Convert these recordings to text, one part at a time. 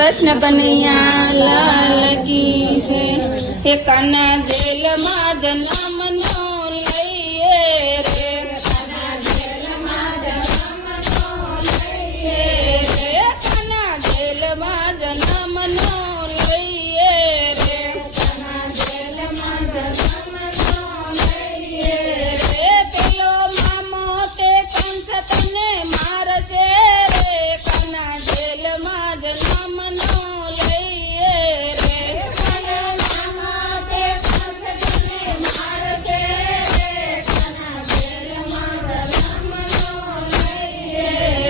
कृष्ण कन्हैया लाल की जय। हे कान्हा जेल मां जन्म नो लईए रे, कान्हा जेल मां जन्म नो लईए रे, कान्हा जेल मां जन्म नो लईए रे, कान्हा जेल मां जन्म नो लईए रे। पेलो मामो ते कंस तने मारशे रे, कान्हा जेल मां जन्म नो लईए रे, पेलो मामो ते कंस तने मारशे रे, कान्हा जेल मां जन्म नो लईए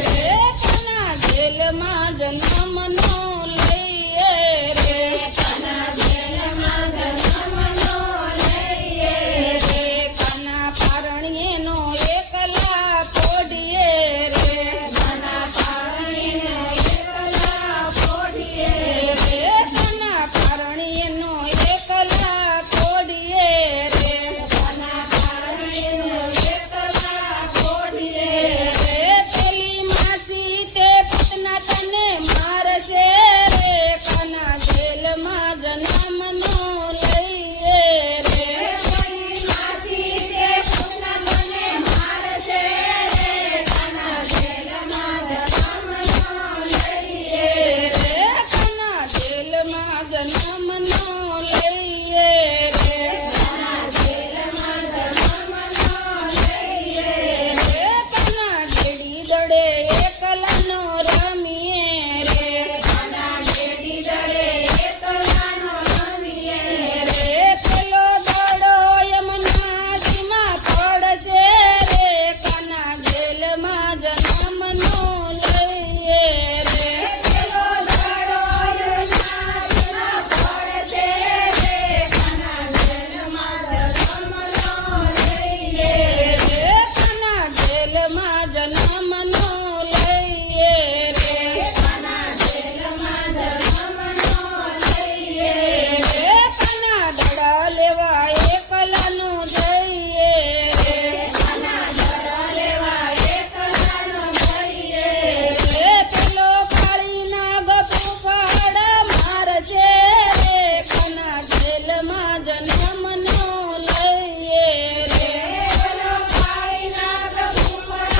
रे, कान्हा जेल मां जन्म नो लईए रे, कान्हा जेल मां जन्म नो लईए रे, कान्हा पारणिये नो एकला पोढिये रे, कान्हा पारणिये नो एकला पोढिये रे, कान्हा पारणिये नो एकला पोढिये रे, कान्हा पारणिये नो एकला पोढिये रे। पेली मासी ते पतना तने मारशे रे, कान्हा जेल मां जन्म नो लईए रे, पेली मासी ते पतना तने मारशे रे, कान्हा जेल मां जन्म नो लईए रे, कान्हा जेल मां जन्म नो लईए रे, कान्हा जेल मां जन्म नो लईए रे, कान्हा गेड़ी दड़े एकला नो रमीए रे, कान्हा गेड़ी दड़े एकला नो रमीए रे। पेलो दड़ो यमुनाजी मां पड़शे रे, कान्हा जेल मां जन्म नो लईए रे, पेलो दड़ो यमुनाजी मां पड़शे रे, कान्हा जेल मां जन्म नो लईए रे, कान्हा जेल मां जन्म नो लईए रे, कान्हा जेल मां जन्म नो लईए रे, कान्हा दड़ा लेवा एकला नो जईए रे, कान्हा दड़ा लेवा एकला नो जईए रे। पेलो काળી નાગ ફૂફાડ મારશે રે, કાન્हा જેલ માં જન્મ નો લઈએ રે, પેલો કાળી નાગ ફૂફાડ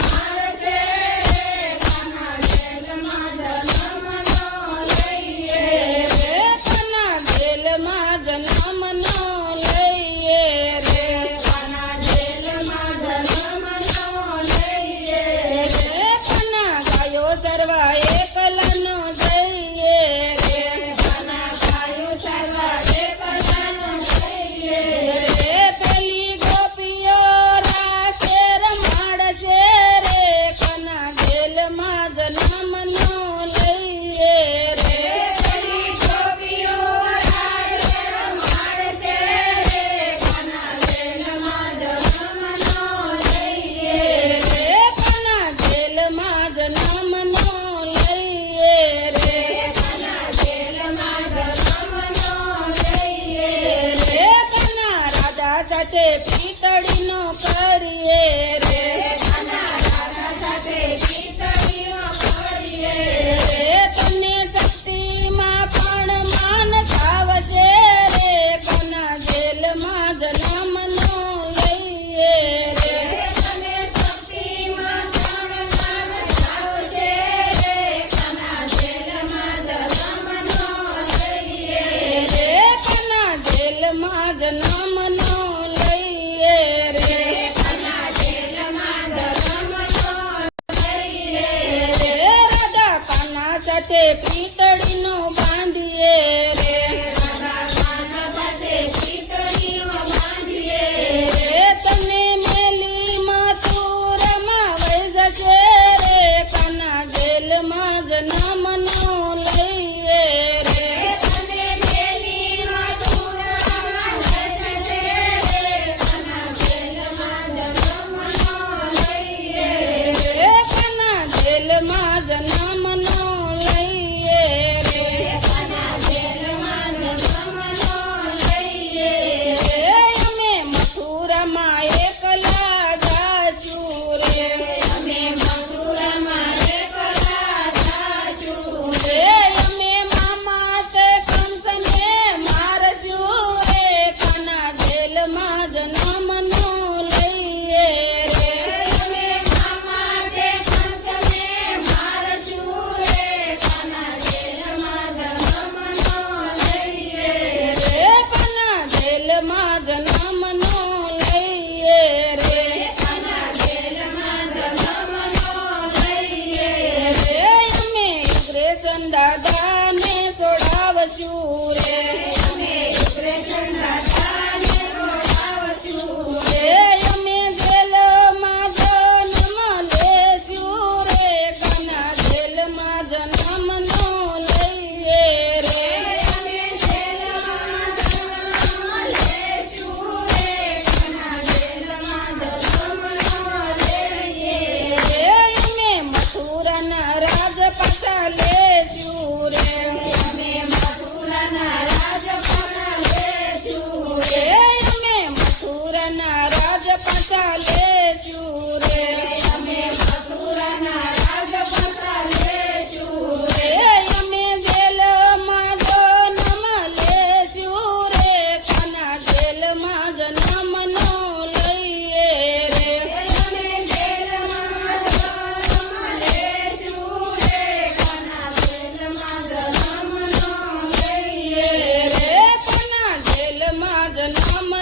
મારશે રે, કાન્हा જેલ માં જન્મ નો લઈએ રે, કાન્हा જેલ માં જન્મ નો લઈએ રે, કાન્हा જેલ માં જન્મ નો લઈએ રે, કાન્हा ગાયો સરવા એકલા નો જઈએ રે, કાન્हा ગાયો સરવા એકલા નો જઈએ રે। પેલી ગોપીઓ રાસે રમાડશે રે, કાન્हा જેલ માં જન્મ નો લઈએ રે, પેલી ગોપીઓ રાસે રમાડશે રે, કાન્हा જેલ માં જન્મ નો લઈએ રે, કાન્हा જેલ માં જન્મ નો લઈએ રે, કાન્हा જેલ માં જન્મ નો લઈએ રે। કાન્हा રાધા સાથે પીતળીનો કરીએ રે, કાન્हा રાધા સાથે પીતળીનો કરીએ રે, તને શક્તિમાં પણ માન થાવશે રે, કાન્हा જેલ માં જન્મ નો લઈએ રે, તને શક્તિમાં પણ માન થાવશે રે, કાન્हा જેલ માં જન્મ નો લઈએ રે, કાન્हा જેલ માં જન્મ નો લઈએ રે, કાન્हा જેલ માં જન્મ નો લઈએ રે। રાધા કાન્हा સાથે પીતળીનો બાંધીએ રે, રાધા કાન્हा સાથે પીતળીનો બાંધીએ રે, તને મેલી મથુરામાં વહી જશે રે, કાન્हा જેલ માં જન્મ નો લઈએ રે, તને મેલી મથુરામાં વહી જશે રે, કાન્हा જેલ માં જન્મ નો લઈએ રે, કાન્हा જેલ માં જન્મ નો લઈએ રે, કાન્हा જેલ દાદાને છોડાવશું રે અમે ડિપ્રેશન દાદાને છોડાવશું રે અમે જેલમાં જન્મ લેશું રે કાના જેલમાં જન્મ નો લઈએ રે અમે જેલમાં જન્મ લેશું રે કાના જેલમાં જન્મ નો લઈએ રે અમે મથુરાના રાજ પાછા લેશું રે અમે મથુરાના રાજ પાછા લેશું રે અમે મથુરાના રાજ પાછા લેશું રે અમે મથુરાના રાજ પાછા લેશું રે અમે જેલમાં જન્મ લેશું રે કાના જેલમાં જન્મ નો લઈએ રે અમે જેલમાં જન્મ લેશું રે કાના જેલમાં જન્મ નો લઈએ રે કાના જેલમાં જન્મ